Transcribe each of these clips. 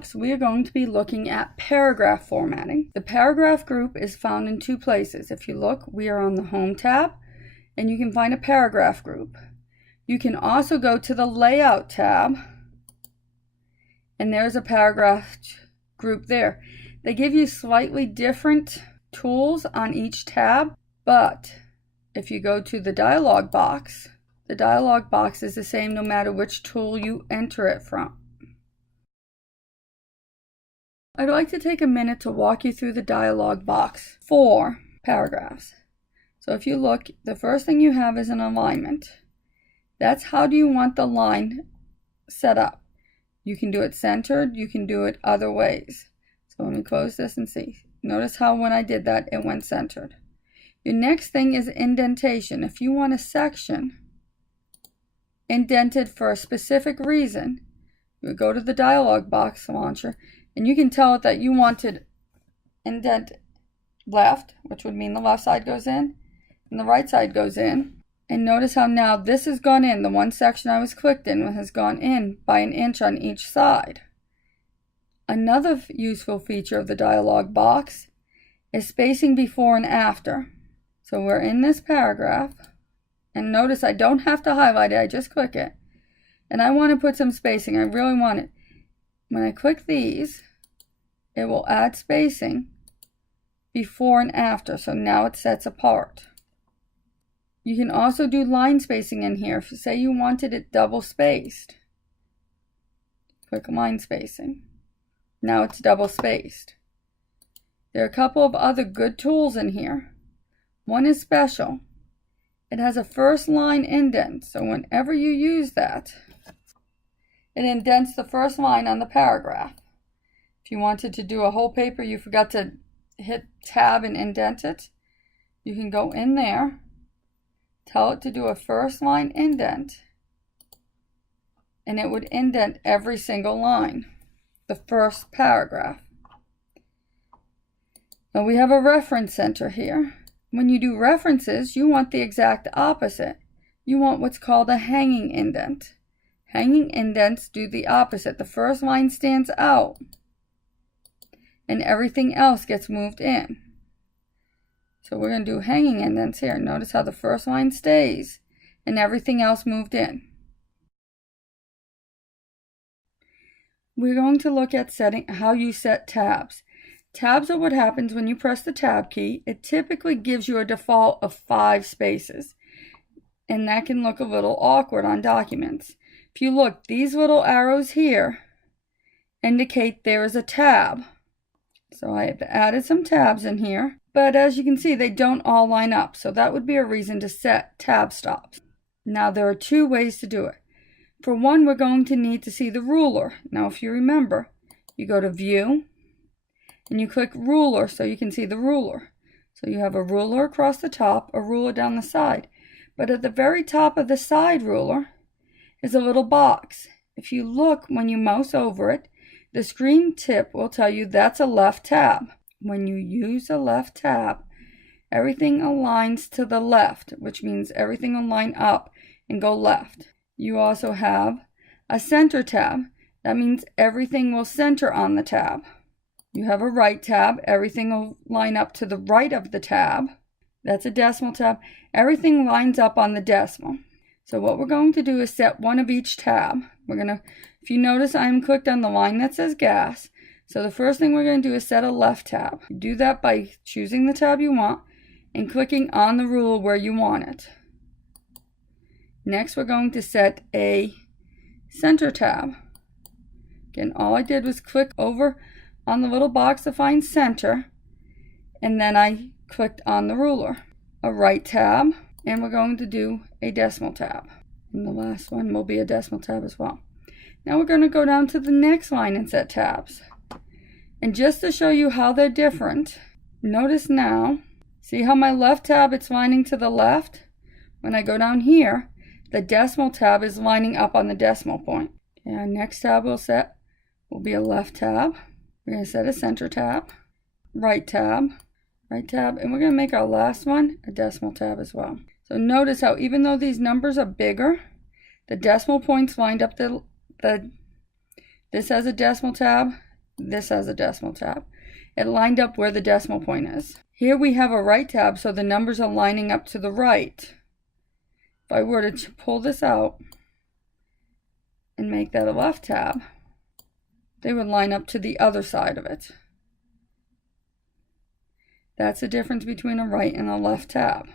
box, we are going to be looking at paragraph formatting. The paragraph group is found in two places. If you look, we are on the Home tab, and you can find a paragraph group. You can also go to the Layout tab, and there's a paragraph group there. They give you slightly different tools on each tab, but if you go to the dialog box is the same no matter which tool you enter it from. I'd like to take a minute to walk you through the dialog box for paragraphs. So if you look, the first thing you have is an alignment. That's how do you want the line set up. You can do it centered, you can do it other ways. So let me close this and see. Notice how when I did that, it went centered. Your next thing is indentation. If you want a section indented for a specific reason, you would go to the dialog box launcher, and you can tell it that you wanted indent left, which would mean the left side goes in, and the right side goes in. And notice how now this has gone in. The one section I was clicked in has gone in by 1 inch on each side. Another useful feature of the dialog box is spacing before and after. So we're in this paragraph, and notice I don't have to highlight it, I just click it. And I want to put some spacing, I really want it. When I click these, it will add spacing before and after, so now it sets apart. You can also do line spacing in here. If you say you wanted it double spaced, click line spacing. Now it's double spaced. There are a couple of other good tools in here. One is special. It has a first line indent, so whenever you use that, it indents the first line on the paragraph. If you wanted to do a whole paper, you forgot to hit tab and indent it, you can go in there, tell it to do a first line indent, and it would indent every single line, the first paragraph. Now we have a reference center here. When you do references, you want the exact opposite. You want what's called a hanging indent. Hanging indents do the opposite. The first line stands out, and everything else gets moved in. So we're going to do hanging indents here. Notice how the first line stays, and everything else moved in. We're going to look at setting how you set tabs. Tabs are what happens when you press the tab key. It typically gives you a default of 5 spaces, and that can look a little awkward on documents. If you look, these little arrows here indicate there is a tab. So I have added some tabs in here, but as you can see, they don't all line up, so that would be a reason to set tab stops. Now there are 2 ways to do it. For one, we're going to need to see the ruler. Now if you remember, you go to View, and you click Ruler so you can see the ruler. So you have a ruler across the top, a ruler down the side. But at the very top of the side ruler is a little box. If you look when you mouse over it, the screen tip will tell you that's a left tab. When you use a left tab, everything aligns to the left, which means everything will line up and go left. You also have a center tab. That means everything will center on the tab. You have a right tab. Everything will line up to the right of the tab. That's a decimal tab. Everything lines up on the decimal. So what we're going to do is set one of each tab. If you notice, I'm clicked on the line that says gas. So the first thing we're going to do is set a left tab. You do that by choosing the tab you want and clicking on the ruler where you want it. Next, we're going to set a center tab. Again, all I did was click over on the little box to find center, and then I clicked on the ruler. A right tab, and we're going to do a decimal tab. And the last one will be a decimal tab as well. Now we're going to go down to the next line and set tabs. And just to show you how they're different, notice now, see how my left tab, it's lining to the left? When I go down here, the decimal tab is lining up on the decimal point. Okay, our next tab we'll set will be a left tab. We're going to set a center tab, right tab, and we're going to make our last one a decimal tab as well. So notice how even though these numbers are bigger, the decimal points lined up this has a decimal tab, this has a decimal tab. It lined up where the decimal point is. Here we have a right tab, so the numbers are lining up to the right. If I were to pull this out and make that a left tab, they would line up to the other side of it. That's the difference between a right and a left tab.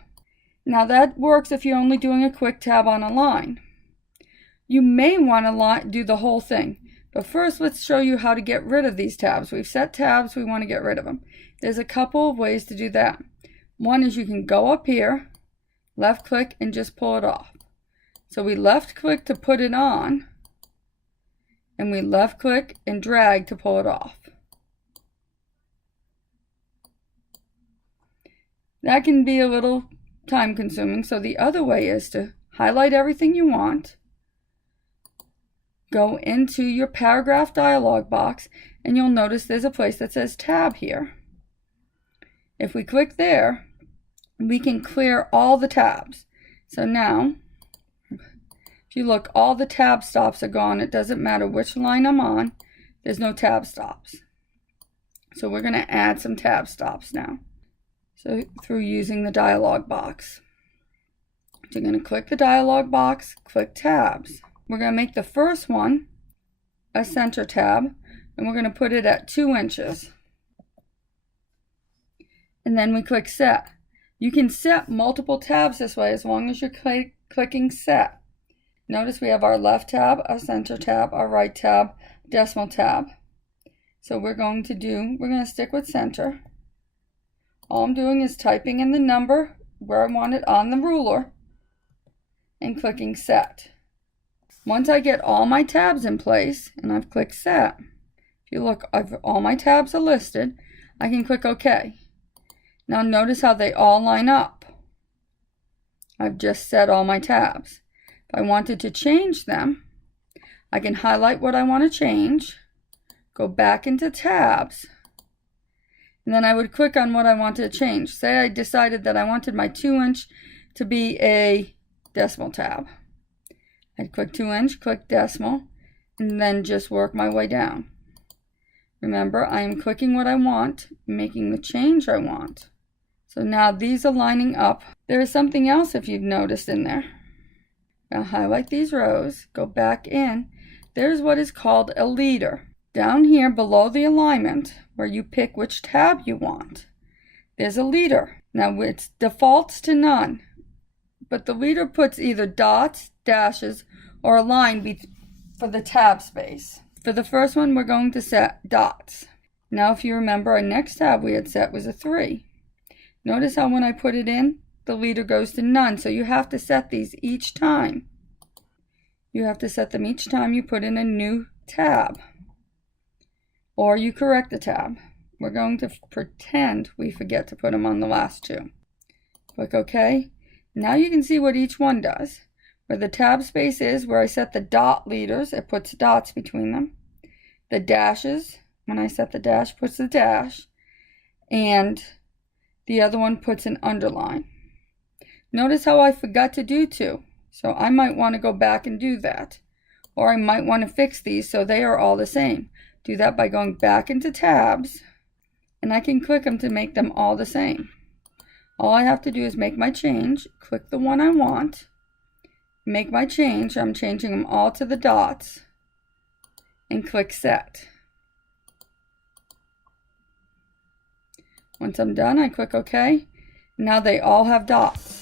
Now that works if you're only doing a quick tab on a line. You may want to do the whole thing, but first let's show you how to get rid of these tabs. We've set tabs, we want to get rid of them. There's a couple of ways to do that. One is you can go up here, left click, and just pull it off. So we left click to put it on, and we left click and drag to pull it off. That can be a little time consuming, so the other way is to highlight everything you want, go into your paragraph dialog box, and you'll notice there's a place that says tab here. If we click there, we can clear all the tabs. So now, if you look, all the tab stops are gone. It doesn't matter which line I'm on, there's no tab stops. So we're going to add some tab stops now. So through using the dialog box. So you're going to click the dialog box, click tabs. We're going to make the first one a center tab, and we're going to put it at 2 inches. And then we click set. You can set multiple tabs this way as long as you're clicking set. Notice we have our left tab, our center tab, our right tab, decimal tab. So we're going to stick with center. All I'm doing is typing in the number where I want it on the ruler and clicking set. Once I get all my tabs in place and I've clicked set, if you look, all my tabs are listed, I can click OK. Now notice how they all line up. I've just set all my tabs. If I wanted to change them, I can highlight what I want to change, go back into tabs, and then I would click on what I wanted to change. Say I decided that I wanted my 2-inch to be a decimal tab. I'd click 2-inch, click decimal, and then just work my way down. Remember, I am clicking what I want, making the change I want. So now these are lining up. There is something else if you've noticed in there. Now highlight these rows, go back in. There's what is called a leader. Down here below the alignment, where you pick which tab you want, there's a leader. Now it defaults to none, but the leader puts either dots, dashes, or a line for the tab space. For the first one, we're going to set dots. Now if you remember, our next tab we had set was a 3. Notice how when I put it in, the leader goes to none, so you have to set these each time. You have to set them each time you put in a new tab. Or you correct the tab. We're going to pretend we forget to put them on the last 2. Click OK. Now you can see what each one does. Where the tab space is, where I set the dot leaders, it puts dots between them. The dashes, when I set the dash, puts the dash. And the other one puts an underline. Notice how I forgot to do 2. So I might want to go back and do that. Or I might want to fix these so they are all the same. Do that by going back into tabs, and I can click them to make them all the same. All I have to do is make my change, click the one I want, make my change. I'm changing them all to the dots, and click set. Once I'm done, I click OK. Now they all have dots.